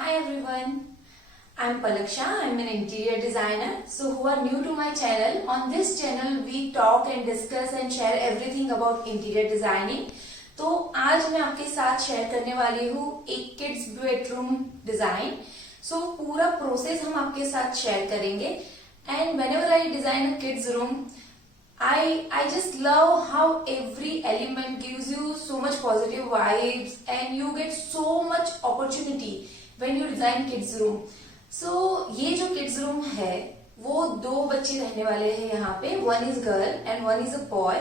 Hi everyone, I'm Palaksha. I'm an interior designer. So who are new to my channel, on this channel we talk and discuss and share everything about interior designing. तो आज मैं आपके साथ शेयर करने वाली हूँ एक kids bedroom design. सो पूरा प्रोसेस हम आपके साथ शेयर करेंगे. And whenever I design a kids room, I just love how every element gives you so much positive vibes and you get so much opportunity when you design kids room. So ये जो kids room है वो दो बच्चे रहने वाले हैं यहाँ पे. One is girl and one is a boy.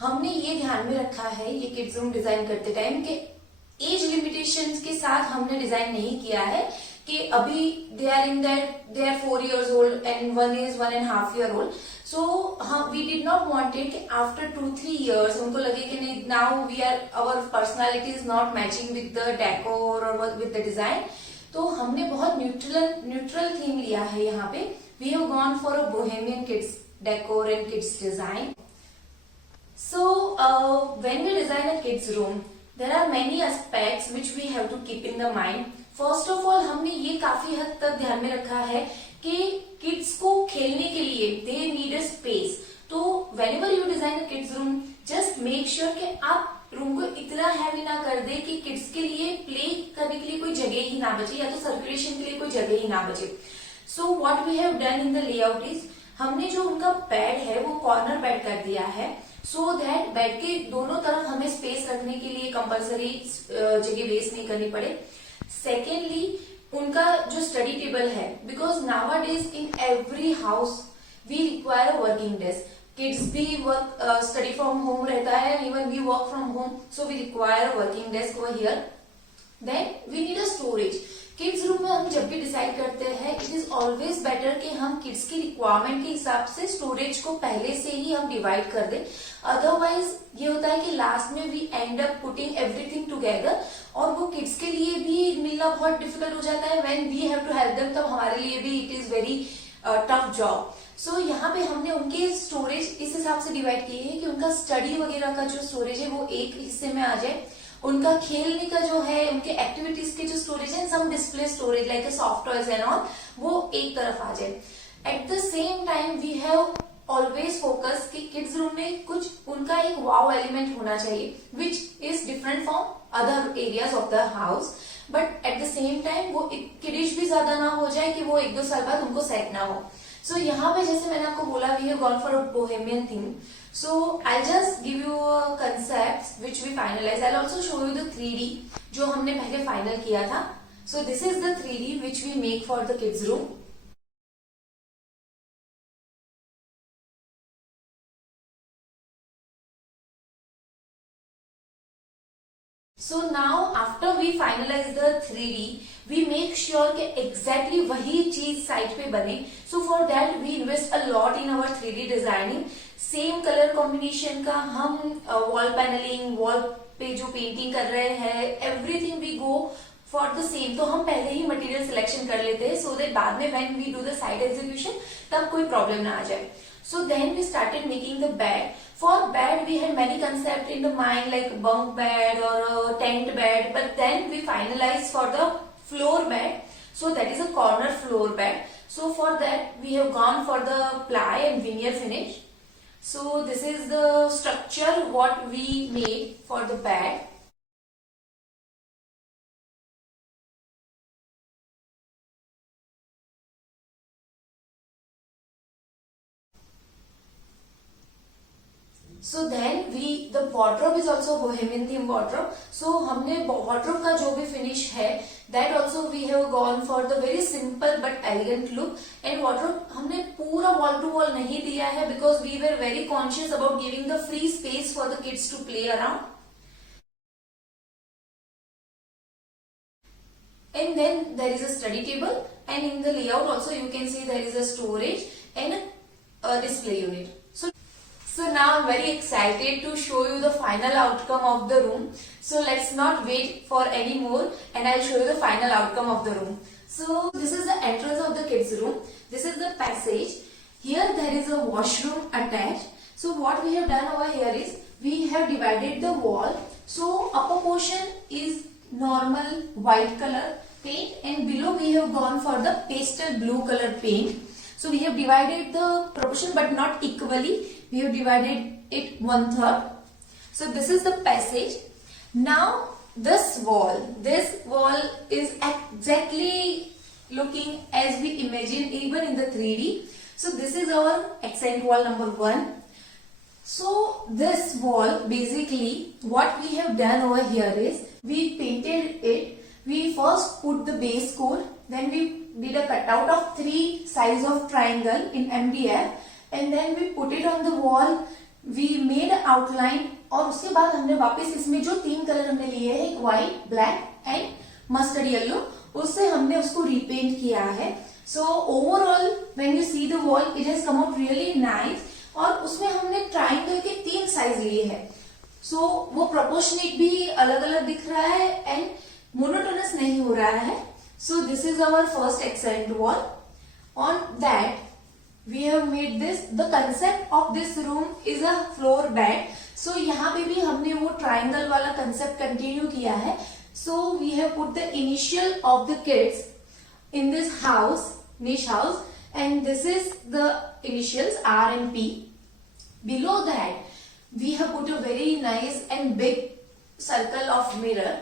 हमने ये ध्यान में रखा है ये किड्स रूम डिजाइन करते टाइम के एज लिमिटेशंस के साथ हमने डिजाइन नहीं किया है कि अभी they are 4 years old and one is 1.5 year old. So we did not want it कि after 2-3 years उनको लगे कि नहीं, now our personality is not matching with the decor or with the design. तो हमने बहुत न्यूट्रल थीम लिया है यहाँ पे. We have gone for a bohemian kids decor and kids design. So when we design a kids room, there are many aspects which we have to keep in the mind. First of all, हमने ये काफी हद तक ध्यान में रखा है कि किड्स को खेलने के लिए they need a space. तो whenever you design a kids room, just make sure कि आप रूम को इतना हैवी ना कर दे कि किड्स के लिए प्ले करने के लिए कोई जगह ही ना बचे या तो सर्कुलेशन के लिए कोई जगह ही ना बचे. So what we have done in the layout is, हमने जो उनका बेड है वो कॉर्नर बेड कर दिया है सो दैट बेड के दोनों तरफ हमें स्पेस रखने के लिए कंपलसरी जगह वेस्ट नहीं करनी पड़े. सेकेंडली, उनका जो स्टडी टेबल है, because nowadays in every house we require a working desk. Kids भी वर्क स्टडी फ्रॉम होम रहता है, even we work from home, so we require a working desk over here. Then we need a storage. Kids room में हम जब भी डिसाइड करते हैं it is always better कि हम किड्स की रिक्वायरमेंट के हिसाब से स्टोरेज को पहले से ही हम डिवाइड कर दें. अदरवाइज ये होता है कि लास्ट में we end up putting everything together और वो किड्स के लिए भी मिलना बहुत डिफिकल्ट हो जाता है. When we have to help them, तब हमारे लिए भी it is very tough job. So यहाँ पे हमने उनके स्टोरेज इस हिसाब से डिवाइड किए हैं कि उनका स्टडी वगैरह का जो स्टोरेज है वो एक हिस्से में आ जाए, उनका खेलने का जो है, उनके एक्टिविटीज के जो स्टोरेज है, some display storage like soft toys and all, वो एक तरफ आ जाए. At the same time we have always focus कि किड्स रूम में कुछ उनका एक वाव एलिमेंट होना चाहिए which is different from other areas of the house, but at the same time वो किडिश भी ज्यादा ना हो जाए कि वो 1-2 साल बाद उनको सेट ना हो. सो यहाँ पे जैसे मैंने आपको बोला we have gone for a bohemian theme. So I'll just give you concepts which we finalize. I'll also show you the 3D जो हमने पहले फाइनल किया था. So this is the 3D which we make for the kids room. So now after we finalize the 3D, we make sure कि exactly वही चीज साइट पे बने. So for that we invest a lot in our 3D designing. Same colour combination का हम wall panelling, wall पे जो पेंटिंग कर रहे हैं, everything we go for the same. तो हम पहले ही मटेरियल सिलेक्शन कर लेते हैं सो दैट बाद में when we do the site execution तब कोई प्रॉब्लम ना आ जाए. So then we started making the bed. For bed we had many concepts in the mind like bunk bed or a tent bed, but then we finalized for the floor bed. So that is a corner floor bed. So for that we have gone for the ply and veneer finish. So this is the structure what we made for the bed. So then the wardrobe is also bohemian theme wardrobe. So हमने wardrobe का जो भी finish है that also we have gone for the very simple but elegant look. And wardrobe हमने पूरा wall to wall नहीं दिया है because we were very conscious about giving the free space for the kids to play around. And then there is a study table and in the layout also you can see there is a storage and a display unit. So now I'm very excited to show you the final outcome of the room. So let's not wait for any more and I'll show you the final outcome of the room. So this is the entrance of the kids room. This is the passage. Here there is a washroom attached. So what we have done over here is we have divided the wall. So upper portion is normal white color paint, and below we have gone for the pastel blue color paint. So we have divided the proportion but not equally. We have divided it 1/3. So this is the passage. Now this wall is exactly looking as we imagined even in the 3D. So this is our accent wall number 1. So this wall, basically what we have done over here is we painted it. We first put the base coat, then we did a cutout of 3 sides of triangle in MDF, and then we put it on the wall. We made an outline, और उसके बाद हमने वापस इसमें जो 3 कलर हमने लिए हैं, एक white, black and mustard yellow, उससे हमने उसको रिपेंट किया है. So overall when you see the wall it has come out really nice. और उसमें हमने ट्राइंगल के 3 साइज लिए हैं. सो वो प्रोपोर्शनेट भी अलग अलग दिख रहा है एंड मोनोटोनस नहीं हो रहा है. So this is our first accent wall. On that we have made this. The concept of this room is a floor bed. So यहाँ पे भी हमने वो ट्राइंगल वाला कंसेप्ट कंटिन्यू किया है. So we have put the initial of the kids in this house, niche house, and this is the initials R and P. Below that we have put a very nice and big circle of mirror.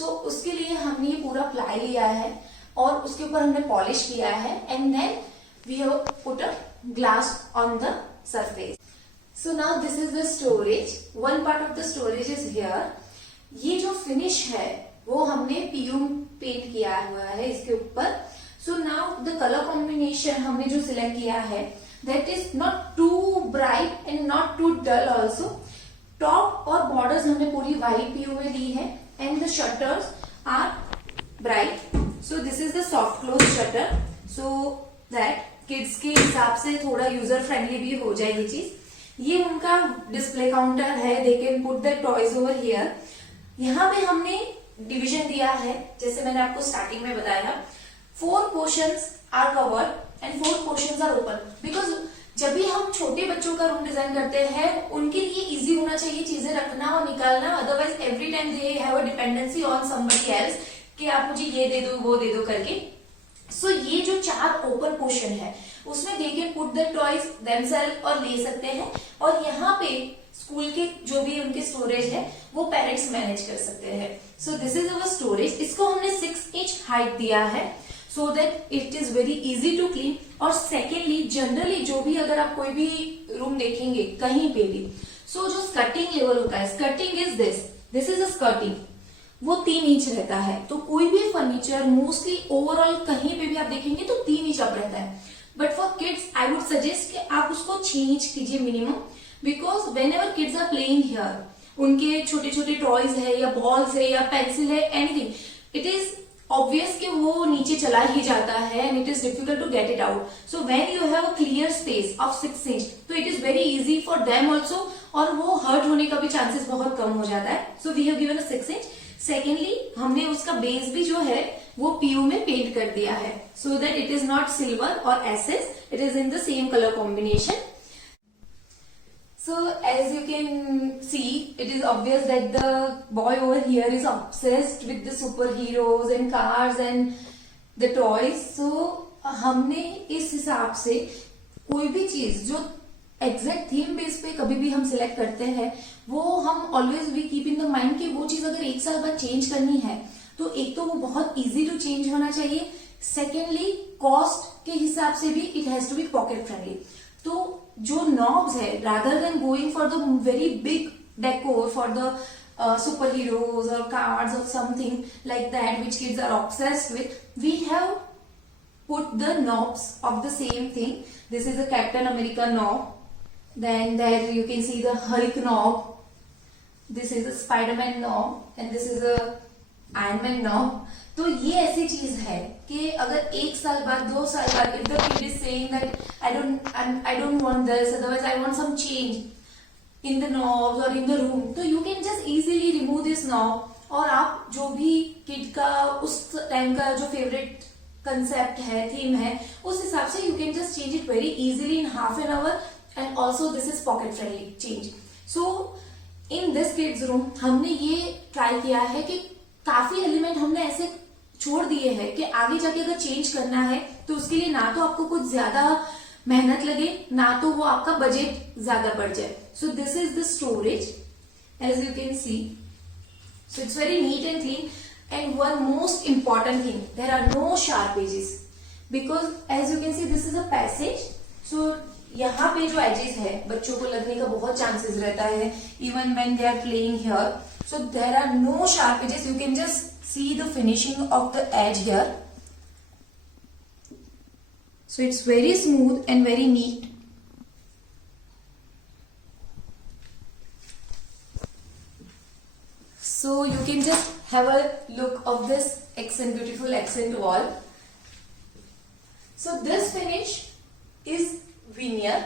So उसके लिए हमने ये पूरा प्लाई लिया है और उसके ऊपर हमने पॉलिश किया है, and then we have put a glass on the surface. So now this is the storage. One part of the storage is here. ये जो फिनिश है वो हमने पीयू पेंट किया हुआ है इसके ऊपर. So now the colour combination हमने जो सिलेक्ट किया है that is not too bright and not too dull also. Top और बॉर्डर्स हमने पूरी व्हाइट पीयू में ली है and the shutters are bright. So this is the soft close shutter, so that kids के हिसाब से थोड़ा यूजर फ्रेंडली भी हो जाए ये चीज. ये उनका डिस्प्ले काउंटर है. दे can put the toys over here. यहाँ पे हमने डिवीजन दिया है जैसे मैंने आपको स्टार्टिंग में बताया. 4 portions are covered and 4 portions are open. Because जब भी हम छोटे बच्चों का रूम डिजाइन करते हैं उनके लिए इजी होना चाहिए चीजें रखना और निकालना. Otherwise every time they have a dependency on somebody else कि आप मुझे ये दे दो वो दे दो करके. सो ये जो 4 ओपन पोर्शन है उसमें they can put the toys themselves और ले सकते हैं. और यहाँ पे स्कूल के जो भी उनके स्टोरेज है वो पेरेंट्स मैनेज कर सकते हैं. सो दिस इज अवर स्टोरेज. इसको हमने 6 इंच हाइट दिया है so that it is very easy to clean. और सेकेंडली जनरली जो भी अगर आप कोई भी रूम देखेंगे कहीं पे भी, सो जो स्कर्टिंग लेवल होता है, स्कर्टिंग इज दिस इज अ स्कर्टिंग, वो 3 इंच रहता है. तो कोई भी फर्नीचर मोस्टली ओवरऑल कहीं पे भी आप देखेंगे तो 3 इंच अप रहता है. But for kids I would suggest कि आप उसको 6 इंच कीजिए minimum. Because whenever kids are playing here, उनके छोटे छोटे टॉयज है या बॉल्स है या पेंसिल है एनीथिंग, इट इज ऑब्वियस कि वो नीचे चला ही जाता है and it is difficult to get it out. So when you have a clear space of 6 inch तो it is very easy for them also, और वो हर्ट होने का भी चांसेस बहुत कम हो जाता है. So we have given a 6 inch. Secondly हमने उसका बेस भी जो है वो पीयू में पेंट कर दिया है so that it is not silver और एसेस, it is in the same colour combination. So as you can see, it is obvious that the boy over here is obsessed with the superheroes and cars and the toys. So हमने इस हिसाब से कोई भी चीज जो exact theme base पे कभी भी हम सिलेक्ट करते हैं वो हम always we keep in the mind कि वो चीज अगर 1 साल बाद चेंज करनी है तो एक तो वो बहुत इजी टू चेंज होना चाहिए. सेकेंडली कॉस्ट के हिसाब से भी it has to be pocket friendly. तो जो नॉब्स है rather than going for the very big decor for the super heroes और कार्ड्स और something like that which kids are obsessed with, we have put the knobs of the same thing. This is a Captain America knob, then there you can see the Hulk knob, this is a Spider-Man knob and this is a Iron Man knob. तो ये ऐसी चीज है कि अगर 1 साल बाद 2 साल बाद if the kid is saying that I don't want this, otherwise I want some change in the knobs or in the room, तो you can just easily remove this knob. और आप जो भी किड का उस टाइम का जो फेवरेट कंसेप्ट है, थीम है, उस हिसाब से you can just change it very easily in half an hour. And also this is pocket friendly change. So in this kids room हमने ये ट्राई किया है कि काफी एलिमेंट हमने ऐसे छोड़ दिए हैं कि आगे जाके अगर चेंज करना है तो उसके लिए ना तो आपको कुछ ज्यादा मेहनत लगे, ना तो वो आपका बजट ज्यादा बढ़ जाए. So this is the storage as you can see. So it's very neat and clean. And one most important thing, there are no sharp edges because as you can see this is a passage. So यहाँ पे जो एजेस है बच्चों को लगने का बहुत chances रहता है even when they are playing here. So there are no sharp edges. You can just see the finishing of the edge here. So it's very smooth and very neat. So you can just have a look of this accent, beautiful accent wall. So this finish is veneer.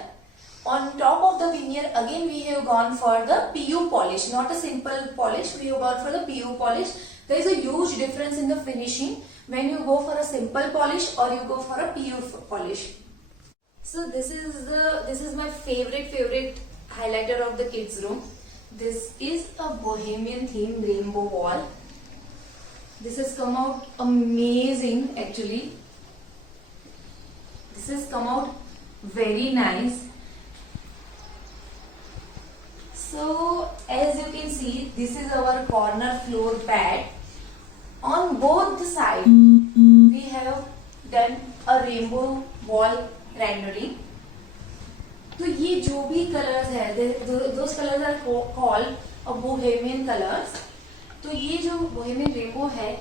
On top of the veneer again we have gone for the PU polish, not a simple polish. We have gone for the PU polish. There is a huge difference in the finishing when you go for a simple polish or you go for a PU polish. So this is my favorite highlighter of the kids room. This is a bohemian theme rainbow wall. This has come out amazing actually. This has come out very nice. So as you can see, this is our corner floor pad. On both the sides, we have done a rainbow wall rendering. तो ये जो भी कलर्स है, those colors are called a bohemian colors. तो ये जो bohemian rainbow है,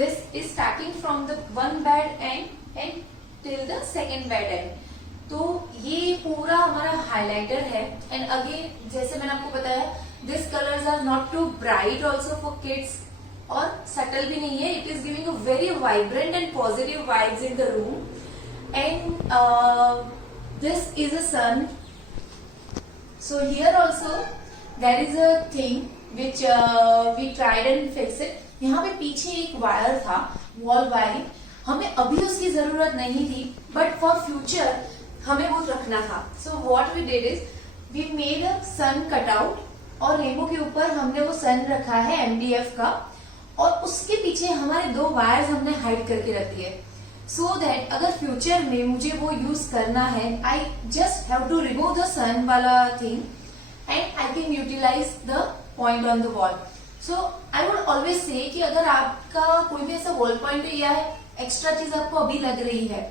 this is starting from the one bed end and till the second bed end. तो ये पूरा हमारा हाइलाइटर है. एंड अगेन जैसे मैंने आपको बताया, this colours are not too bright also for kids और सटल भी नहीं है. It is giving a very vibrant and positive vibes in the room. And this is a sun. So here also there is a thing which we tried and fix it. यहाँ पे पीछे एक वायर था, wall wiring. हमें अभी उसकी जरूरत नहीं थी, बट फॉर फ्यूचर हमें वो रखना था. So what we did is we made a sun cutout और रेनबो के ऊपर हमने वो सन रखा है MDF का, और उसके पीछे हमारे दो वायर्स हमने हाइड करके रख दिए. सो दैट अगर फ्यूचर में मुझे वो यूज करना है, I just have to remove the sun वाला thing and I can utilise the point on the wall. So I would always say कि अगर आपका कोई भी ऐसा वॉल पॉइंट या एक्स्ट्रा चीज आपको अभी लग रही है,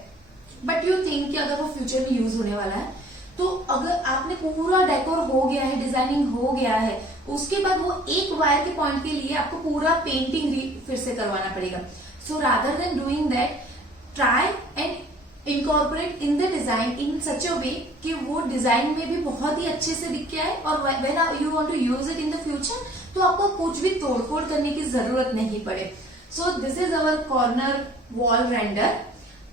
बट यू थिंक कि अगर वो फ्यूचर में यूज होने वाला है, तो अगर आपने पूरा डेकोर हो गया है, डिजाइनिंग हो गया है, उसके बाद वो एक वायर के पॉइंट के लिए आपको पूरा पेंटिंग फिर से करवाना पड़ेगा. So rather than doing that, try and incorporate in the design in such a way कि वो डिजाइन में भी बहुत ही अच्छे से दिख के आए, और when you want to use it in the future तो आपको कुछ भी तोड़फोड़ करने की जरूरत नहीं पड़े. So this is our corner wall render.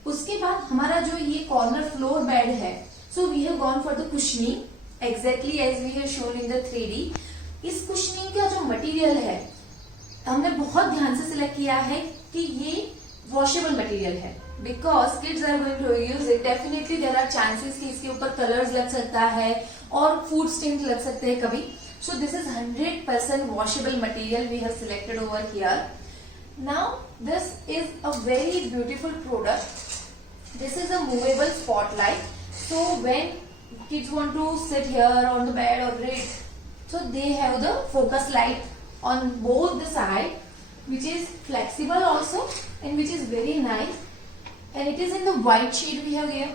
उसके बाद हमारा जो ये कॉर्नर फ्लोर बेड है, so we have gone for the cushioning exactly as we have shown in the 3D. इस कुशनिंग का जो मटेरियल है हमने बहुत ध्यान से सिलेक्ट किया है कि ये वॉशेबल मटेरियल है, because kids are going to use it. Definitely there are chances कि इसके ऊपर कलर्स लग सकता है और फूड स्टिंग लग सकते हैं कभी. So this is 100% washable material we have selected over here. Now this is a very beautiful product. This is a movable spotlight. So when kids want to sit here on the bed or read, so they have the focus light on both the side, which is flexible also and which is very nice. And it is in the white shade we have here.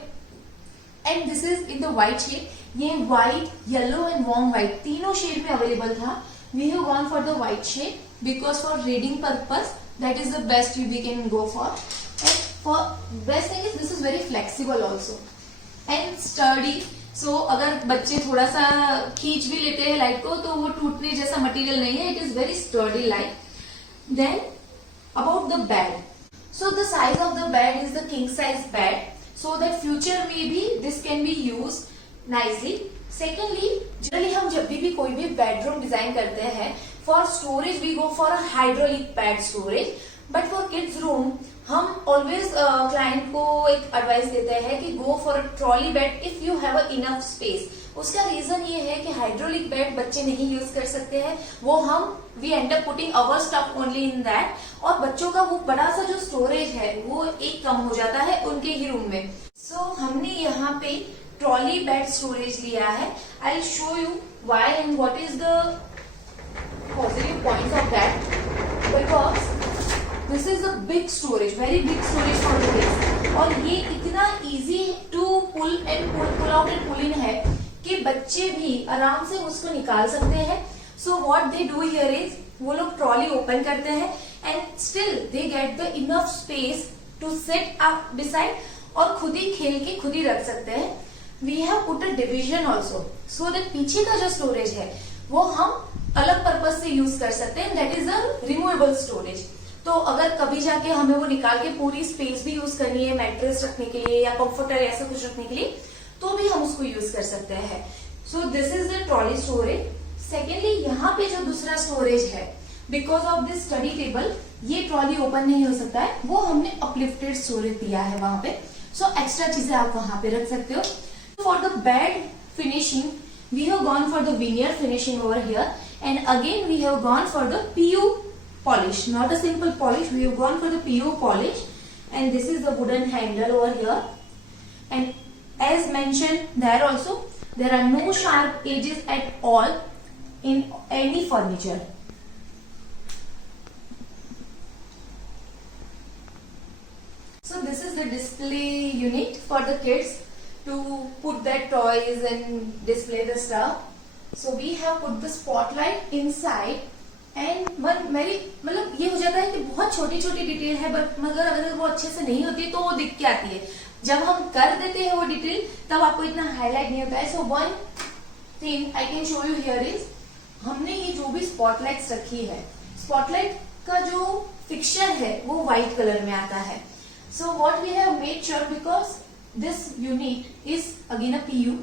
And this is in the white shade. ये white, yellow and warm white तीनों shade में available था. We have gone for the white shade because for reading purpose that is the best we can go for. And for best thing is this is very flexible also and sturdy. So अगर बच्चे थोड़ा सा खींच भी लेते हैं लाइट को तो वो टूटने जैसा मटेरियल नहीं है. It is very sturdy light. Then about the bed. So the size of the bed is the king size bed. So that future maybe this can be used nicely. Secondly, generally हम जब भी कोई भी bedroom design करते हैं, for storage we go for a hydraulic bed storage. But for kids room हम always client को एक एडवाइस देते हैं कि go for a trolley bed if you have a enough space. उसका रीजन ये है कि हाइड्रोलिक बेड बच्चे नहीं यूज कर सकते हैं, वो we end up putting our stuff only in that, और बच्चों का वो बड़ा सा जो स्टोरेज है वो एक कम हो जाता है उनके ही रूम में। सो हमने यहाँ पे ट्रॉली बेड स्टोरेज लिया है। I will show you why and what is the positive points of that, because this is a big storage, very big storage for the kids, और ये इतना easy to pull out and pull in है कि बच्चे भी आराम से उसको निकाल सकते हैं। So what they do here is, वो लोग ट्रॉली ओपन करते हैं and still they get the enough space to sit up beside, और खुद ही खेल के खुद ही रख सकते हैं। We have put a division also, so that पीछे का जो स्टोरेज है वो हम अलग पर्पज से यूज कर सकते हैं, that is a removable storage. तो अगर कभी जाके हमें वो निकाल के पूरी स्पेस भी यूज करनी है मैट्रेस रखने के लिए या कंफर्टर ऐसा कुछ रखने के लिए, तो भी हम उसको यूज कर सकते हैं। सो this is the trolley storage. Secondly, यहाँ पे जो दूसरा स्टोरेज है, because of this study table ये ट्रॉली ओपन नहीं हो सकता है, वो हमने अपलिफ्टेड स्टोरेज दिया है वहां पे। सो एक्स्ट्रा चीजें आप वहां पे रख सकते हो। For the bed finishing we have gone for the veneer finishing over here, and again we have gone for the PU polish, not a simple polish, we have gone for the PU polish, and this is the wooden handle over here, and as mentioned there also, there are no sharp edges at all in any furniture. So this is the display unit for the kids to put their toys and display the stuff. So we have put the spotlight inside, and मतलब ये हो जाता है कि बहुत छोटी छोटी डिटेल है, बट मगर अगर वो अच्छे से नहीं होती तो वो दिख के आती है। जब हम कर देते हैं वो डिटेल तब आपको इतना हाईलाइट नहीं होता है। So one thing I can show you here is, हमने ये जो भी स्पॉटलाइट्स रखी है, स्पॉटलाइट का जो फिक्सचर है वो व्हाइट कलर में आता है। So what we have made sure, because this unit is again a PU,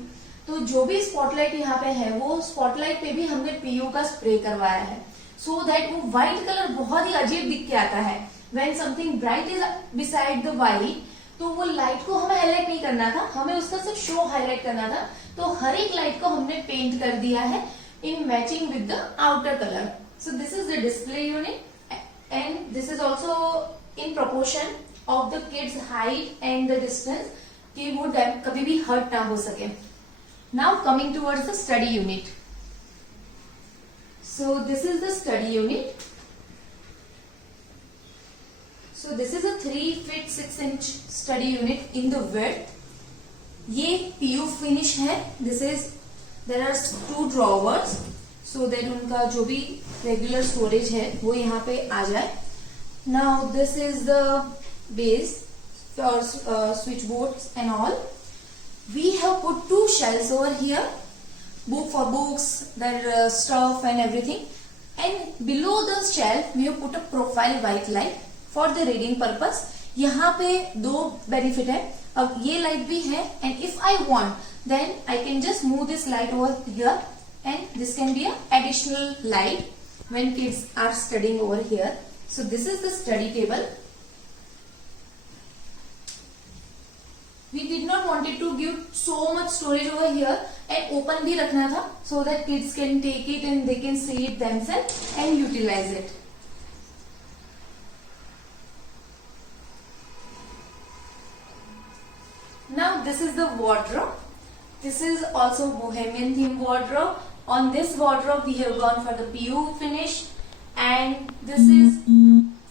तो जो भी स्पॉटलाइट यहाँ पे है वो स्पॉटलाइट पे भी हमने PU का स्प्रे करवाया है, सो दैट वो व्हाइट कलर बहुत ही अजीब दिख के आता है। When something bright is beside the white, तो वो लाइट को हमें हाईलाइट नहीं करना था, हमें उसका सिर्फ शो हाईलाइट करना था। तो हर एक लाइट को हमने पेंट कर दिया है in matching with the outer colour. So this is the display unit, and this is also in proportion of the kids height and the distance, कि वो कभी भी हर्ट ना हो सके। Now coming towards the study unit. So this is the study unit. So this is a 3 feet 6 inch study unit in the width. ये PU finish है. There are 2 drawers, so that उनका जो भी regular storage है वो यहाँ पे आ जाए. Now this is the base for switchboards and all. We have put 2 shelves over here. Book for books, their stuff and everything, and below the shelf we have put a profile white light for the reading purpose. यहाँ पे 2 benefit है, अब ये light भी है, and if I want then I can just move this light over here, and this can be a additional light when kids are studying over here. So this is the study table. We did not wanted to give so much storage over here and open भी रखना था, so that kids can take it and they can see it themselves and utilize it. Now this is the wardrobe. This is also bohemian theme wardrobe. On this wardrobe we have gone for the PU finish, and this is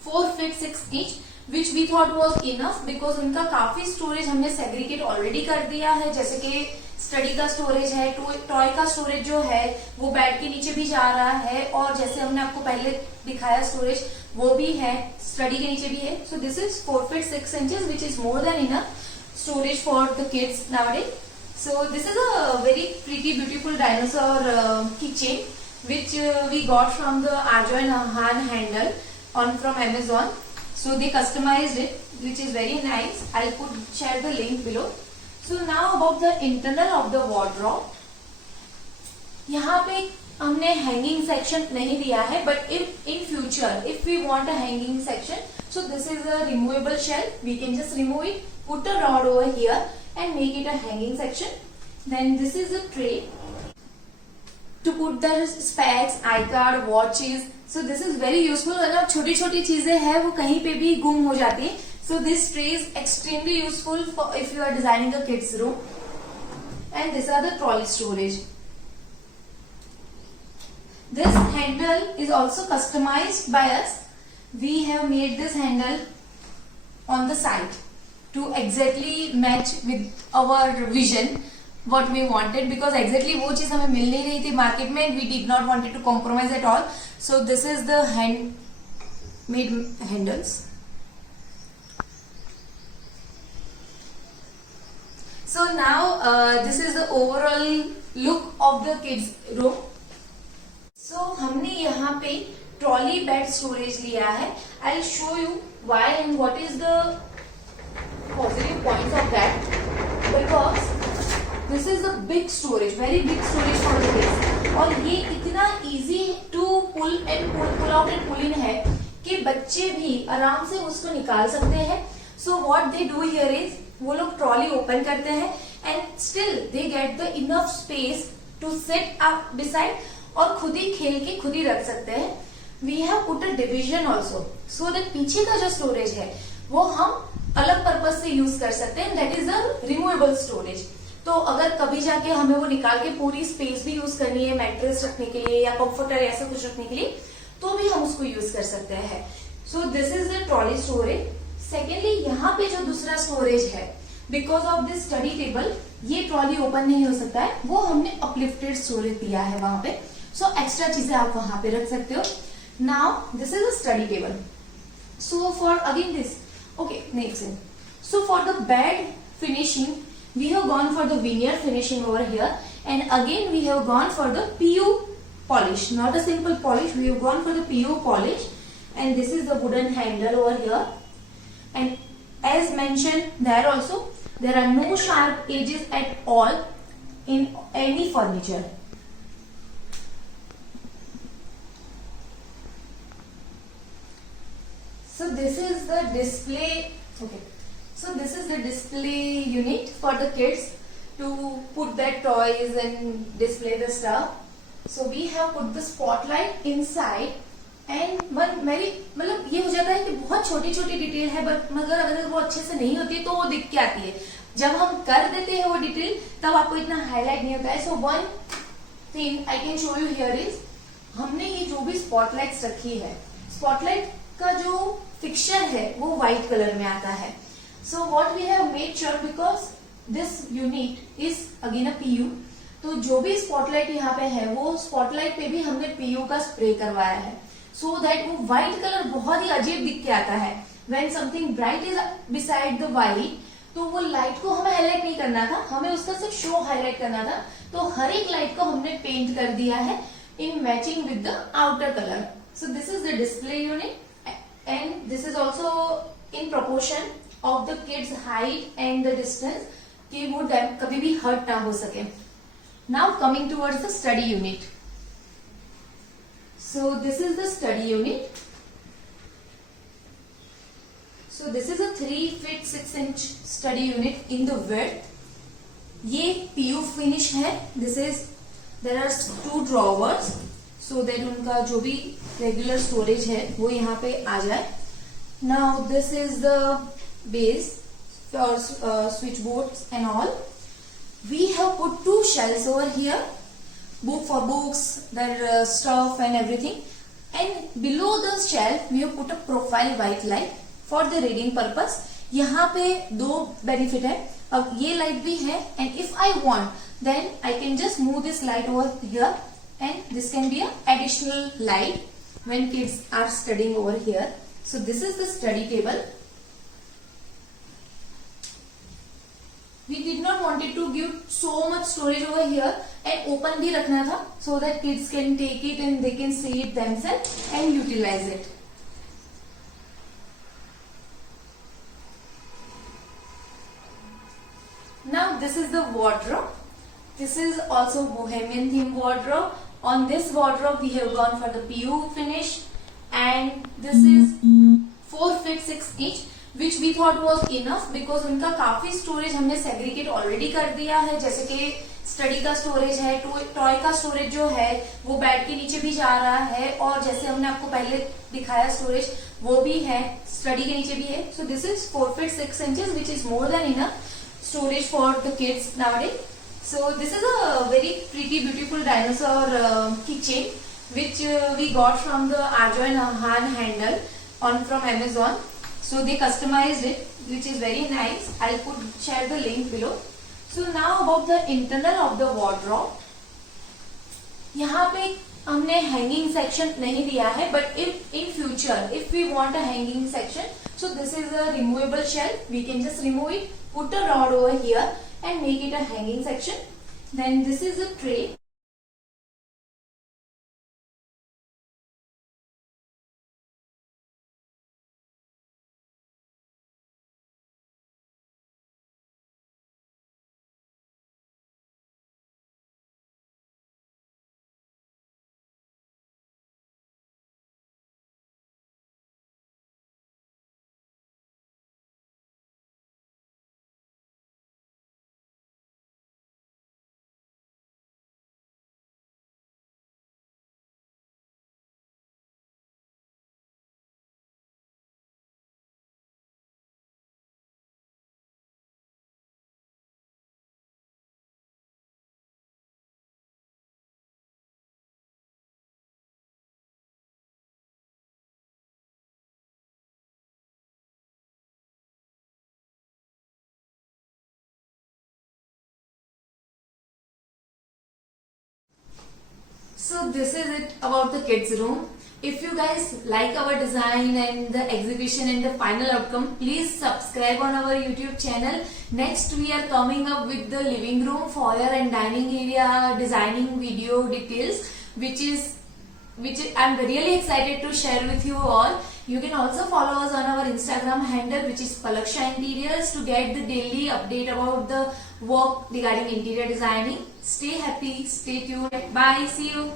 4 feet 6 inch. Which we thought was enough, because उनका काफी स्टोरेज हमने segregate already कर दिया है, जैसे कि स्टडी का स्टोरेज है, टॉय का स्टोरेज जो है वो बेड के नीचे भी जा रहा है, और जैसे हमने आपको पहले दिखाया स्टोरेज वो भी है, स्टडी के नीचे भी है. सो दिस इज 4 feet 6 inches, which is more than enough storage for the kids nowadays. So this is a very pretty beautiful dinosaur keychain which we got from the Arjo and Han handle from Amazon. So they customized it, which is very nice. I'll share the link below. So now about the internal of the wardrobe. यहाँ पे हमने hanging section नहीं दिया है, but if in future if we want a hanging section, so this is a removable shelf. We can just remove it, put a rod over here and make it a hanging section. Then this is a tray to put the specs, iCard, watches. So this is very useful. मतलब छोटी छोटी चीजें हैं वो कहीं पे भी गुम हो जाती है. So this tray is extremely useful for if you are designing a kids room. And these are the trolley storage. This handle is also customized by us. We have made this handle on the side to exactly match with our vision what we wanted, because exactly वो चीज हमें मिल नहीं रही थी मार्केट में. We did not wanted to compromise at all. So this is the handmade handles. So now this is the overall look of the kids room. So हमने यहाँ पे ट्रॉली बेड स्टोरेज लिया है. I'll show you why and what is the positive points of that, because this is a big storage, very big storage for the kids. और ये इतना easy to pull out and pull in है कि बच्चे भी आराम से उसको निकाल सकते हैं. So what they do here is वो लोग ट्रॉली ओपन करते हैं and still they get the enough space to sit up beside और खुद ही खेल के खुद ही रख सकते हैं. We have put a division also so that पीछे का जो स्टोरेज है वो हम अलग पर्पज से यूज कर सकते हैं. That is a removable storage. तो अगर कभी जाके हमें वो निकाल के पूरी स्पेस भी यूज करनी है मैट्रेस रखने के लिए या कंफर्टर ऐसा कुछ रखने के लिए तो भी हम उसको यूज कर सकते हैं. सो this is the trolley storage. Secondly यहाँ पे जो दूसरा स्टोरेज है, because of this study table ये ट्रॉली ओपन नहीं हो सकता है, वो हमने अपलिफ्टेड स्टोरेज दिया है वहां पे. सो एक्स्ट्रा चीजें आप वहां पे रख सकते हो. Now this is a study table. So for again this okay next. So for the bed finishing we have gone for the veneer finishing over here, and again we have gone for the PU polish, not a simple polish. We have gone for the PU polish, and this is the wooden handle over here. And as mentioned there also, there are no sharp edges at all in any furniture. So this is the display. Okay. So this is the display unit for the kids to put their toys and display the stuff. So we have put the spotlight inside, and मेरी मतलब ये हो जाता है कि बहुत छोटी छोटी डिटेल है मगर अगर वो अच्छे से नहीं होती तो वो दिख के आती है. जब हम कर देते हैं वो डिटेल तब आपको इतना हाईलाइट नहीं होता है. So one thing I can show you here is, हमने ये जो भी स्पॉटलाइट्स रखी है, स्पॉटलाइट का जो फिक्सर है वो व्हाइट कलर में आता है. So what we have made sure, because this unit is again a PU, तो जो भी स्पॉटलाइट यहाँ पे है वो स्पॉटलाइट पे भी हमने PU का स्प्रे करवाया है, so that वो व्हाइट कलर बहुत ही अजीब दिख के आता है. When something bright is beside the white, तो वो लाइट को हमें हाईलाइट नहीं करना था, हमें उसका सिर्फ शो हाईलाइट करना था. तो हर एक लाइट को हमने पेंट कर दिया है in matching with the outer color. So this is the display unit, and this is also in proportion of the kids height and the distance कि वो कभी भी हर्ट ना हो सके. Now coming towards the study unit. So this is the study unit. So this is a 3 feet 6 inch study unit in the width. ये PU finish है. This is there are 2 drawers so that उनका जो भी regular storage है वो यहाँ पे आ जाए. Now this is the base for switchboards and all. We have put 2 shelves over here, book for books, their stuff and everything, and below the shelf we have put a profile white light for the reading purpose. यहाँ पे 2 benefit है. अब ये light भी है, and if I want then I can just move this light over here, and this can be a additional light when kids are studying over here. So this is the study table. We did not wanted to give so much storage over here and open भी रखना था so that kids can take it and they can see it themselves and utilize it. Now this is the wardrobe. This is also Bohemian theme wardrobe. On this wardrobe we have gone for the PU finish, and this is 4 feet 6 inch. Which we thought was enough because उनका काफी स्टोरेज हमने segregate already कर दिया है. जैसे कि स्टडी का स्टोरेज है, टॉय का स्टोरेज जो है वो बेड के नीचे भी जा रहा है, और जैसे हमने आपको पहले दिखाया स्टोरेज वो भी है, स्टडी के नीचे भी है. सो दिस इज 4 feet 6 inches which is more than enough storage for the kids nowadays. So this is a very pretty beautiful dinosaur keychain which we got from the Arjo and Han handle on from Amazon. So they customized it, which is very nice. I'll share the link below. So now about the internal of the wardrobe. यहाँ पे हमने hanging section नहीं दिया है, but if in future if we want a hanging section, so this is a removable shelf. We can just remove it, put a rod over here and make it a hanging section. Then this is a tray. So this is it about the kids room. If you guys like our design and the execution and the final outcome, please subscribe on our YouTube channel. Next we are coming up with the living room, foyer and dining area designing video details, which I'm really excited to share with you all. You can also follow us on our Instagram handle, which is Palaksha Interiors, to get the daily update about the work regarding interior designing. Stay happy, stay tuned. Bye, see you.